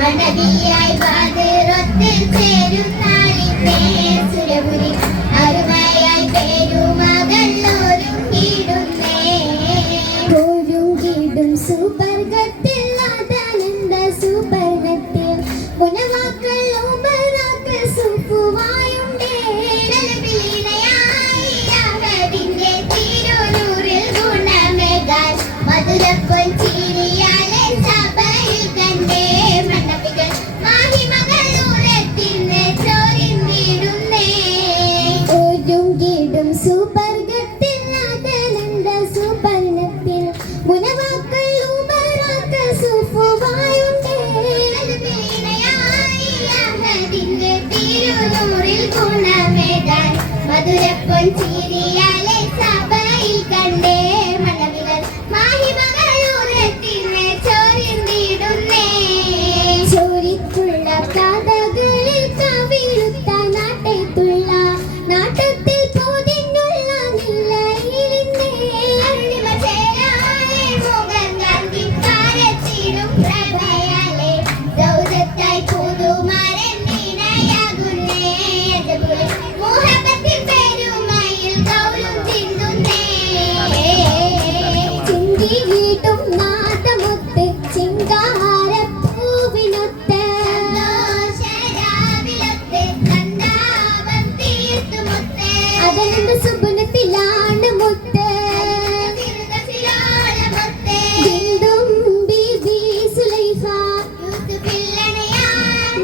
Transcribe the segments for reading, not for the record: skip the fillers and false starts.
മണവിയായി വാതിറൊത്ത് ചേരുന്നാളിന്റെ സുരപുരി അരുമയായി പേരുമകളൊരുങ്ങിടുന്നേ ഒരുങ്ങിടും സുവർഗത്തിൽ അതാനന്ദ സുവർഗത്തിൽ ഗുണവാക്കൾ ഉപരാക്കൾ സുപ്പുവായുണ്ടേ അതിന്റെ തിരുനൂറിൽ ഗുണമേകാൽ മധുരപ്പൊൻ ചിരിയാലെ സഭയിൽ കണ്ടേ മണ്ഡപികൾ മാഹിമകൾ ഉറത്തിന് ചോരിന്നിടുന്നേ ഒരുങ്ങിടും സുവർഗത്തിൽ അതാനന്ദ സുവർണത്തിൽ ഗുണവാക്കൾ ഉപരാക്കൾ സുപ്പുവായുണ്ടേ അതിന്റെ തിരുനൂറിൽ ഗുണമേകാൽ മധുരപ്പൊൻ ചിരിയാലെ സഭയിൽ കണ്ടേ മണവികൾ മാഹിമകൾ ഉറത്തിന് ചോരിന്നിടുന്നേ ചോരിക്കുള്ള കഥകളിൽ കവിളുത്ത നാട്ടത്തുള്ള നാട്ടത്തിൽ പോതിനുള്ള നിലയിലിന്നേ അരുണിമ ചേരാലെ മുഖം ഗാന്ധി കാരച്ചിടും പ്രഭയാലെ ദൗലത്തായി പുതുമാരൻ വിനയാകുന്നേ മോഹബത്തിൽ പെരുമയിൽ ഗൗരം ചിന്തുന്നേ ചിന്തിയിട്ടും നാദമൊത്ത് ചിങ്കാരപ്പൂവിനൊത്ത് സന്തോഷരാവിലൊത്ത് സന്താപം തീർത്തുമൊത്ത് അതെന്ത് സുബനത്തിലാണ് മുത്ത് ബിന്ദും ബീബി സുലൈഖ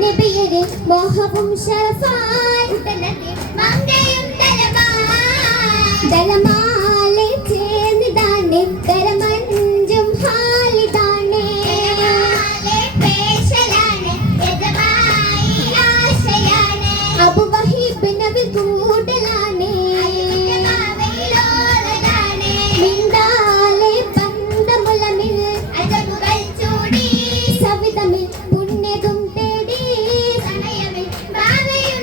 നബിയരെ മോഹവും ശറഫായി മങ്കയും ദലമാലെ ചേർന്നിതാണേ കരമഞ്ചും ഹാലിതാണേ അബു വഹീബ് നബി കൂടലാണേ മിണ്ടാലെ പന്തമുലമിൽ സവിതമിൽ പുണ്യതും തേടി സമയമിൽ ഭാവയും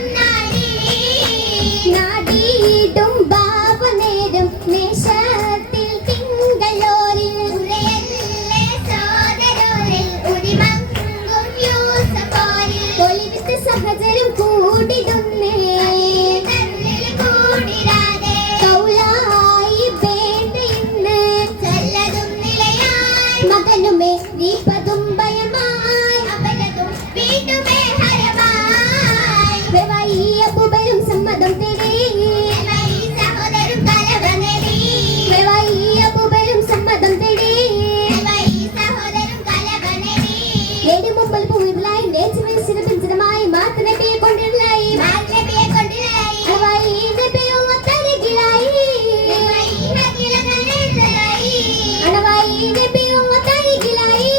നാടിയിടും ഭാവനേരം നേശത്തിൽ തിങ്കളോരിൽ സോദരോരിൽ ഉരിമങ്കും യൂസഫോരിൽ ഒളിവിത്ത് സഹചരം കൂടിടുന്നേ കൗലായി വേണ്ടയിന്ന് ചൊല്ലതും നിലയായി മകനുമേ ദീപതും ഭയമായി അപരതും വീണ്ടുമേ ഹരമായി വെവായി അബുബലും സമ്മതം തേടി സഹോദരും കലവ നേടി വെവായി അബുബലും സമ്മതം തേടി സഹോദരും കലവ നേടി നേടി മുമ്പൽ പൂവിലായി നേച്ചുമേ സ്ഥിരമായി മാത്ര നബിയെ കൊണ്ടില്ലായി വെവായി നബിയും തരികിലായി അണവായി നബിയും തരികിലായി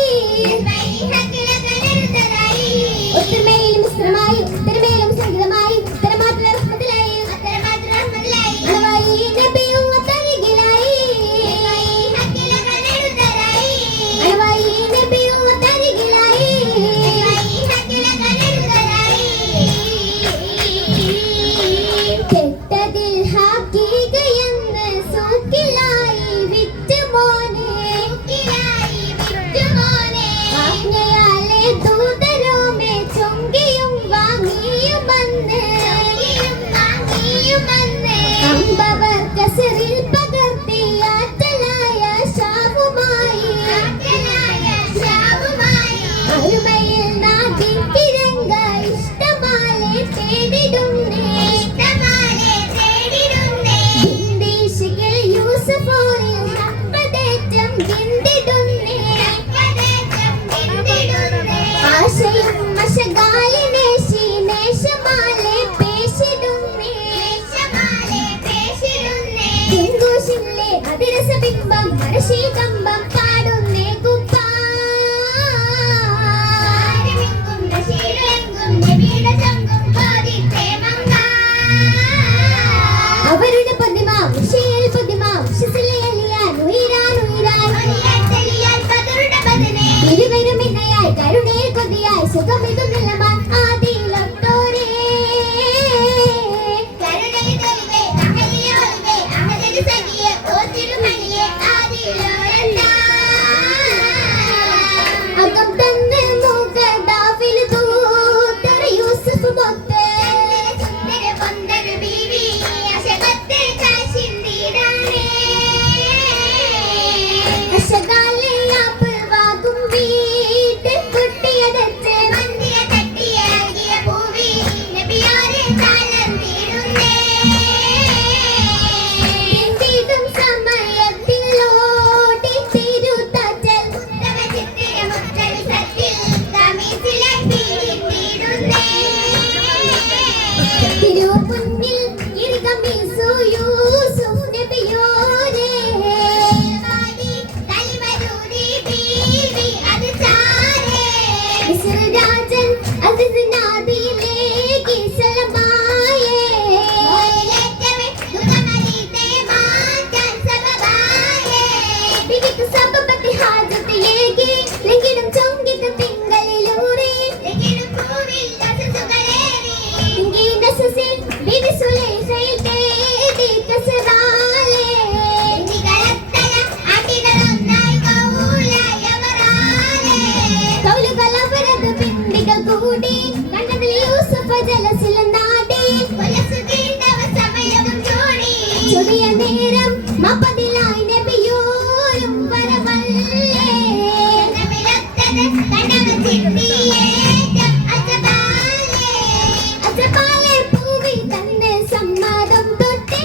അജപാലെ പൂവിൽ തന്നെ സമ്മതം തൊട്ടേ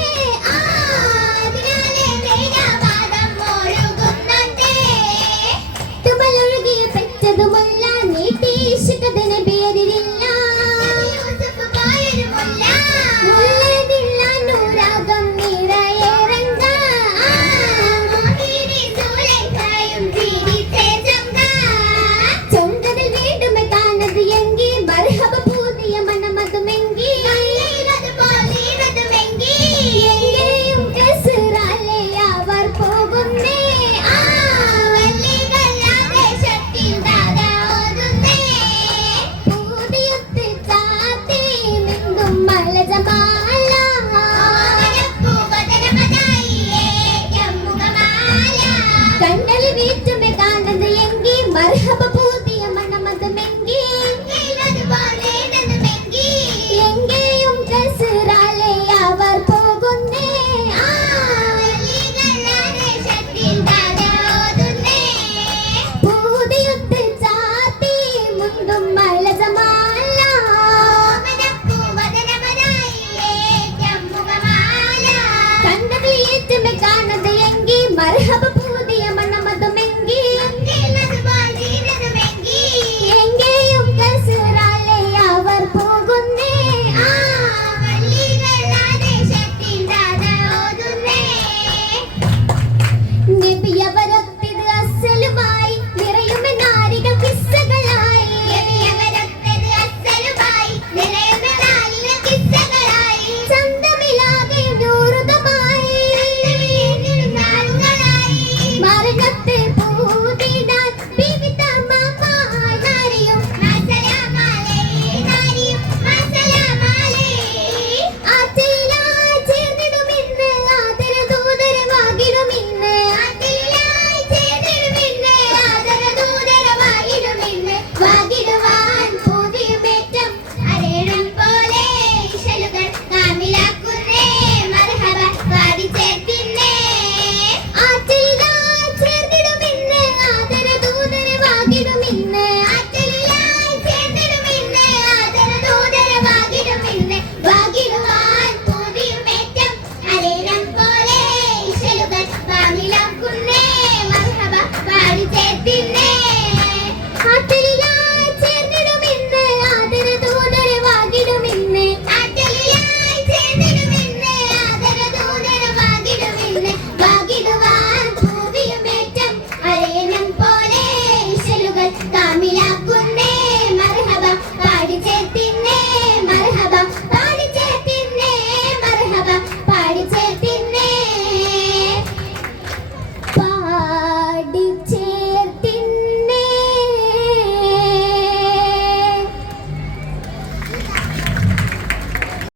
അതിനാലെ വേഗവാദം ഒഴുകുന്നുണ്ടേ തുമലൊഴുകിയ പെറ്റതുമല്ല നീട്ടീശുകതിന് പേരില്ല മുല്ലതില്ല നൂരാഗം നിറയെ രംഗ ചൊങ്കതിൽ വീണ്ടുമേ കാണത് എങ്കി മർഹബ പൂതിയ മനമതുമെങ്കി എങ്കേയും കസറാലെ അവർ പോകുന്നേ പൂതിയൊത്ത് ചാത്തി നിന്നും മലജമാല കണ്ടല് വീറ്റുമേ കാണത് എങ്കി മർഹബ പൂതിയ മനമതുമെങ്കി എങ്കേയും കസറാലെ അവർ പോകുന്നേ പൂതിയൊത്ത് ചാത്തി മുണ്ടും മലജമാല കണ്ടതിൽ ഏറ്റുമേ കാണത് എങ്കി മർഹബ പൂതിയ മനമതുമെങ്കി എങ്കേയും കസറാലെ അവർ പോകുന്നേ നബിയവരൊത്തിത് അസലുമായി നിറയുമെ നാരികൾ കിസ്സകളായി ചന്തമിലാകെ നൂറുതമായി മരണത്തെ പൂതിടാൻ വിവിധ മാമാരിയും ആറ്റിലായി ചേർന്നിടുമിന്ന് ആദരദൂതരമാകിടുമിന്ന് വാകിടുവാൻ പൂതിയുമേറ്റം അരേണം പോലെ ഇശലുകൾ കാമിലാക്കുന്നേ മർഹബ പാടിച്ചേർത്തിന്നേ ആറ്റിലായി ചേർന്നിടുമിന്ന് ആദരദൂതരമാകിടുമിന്ന്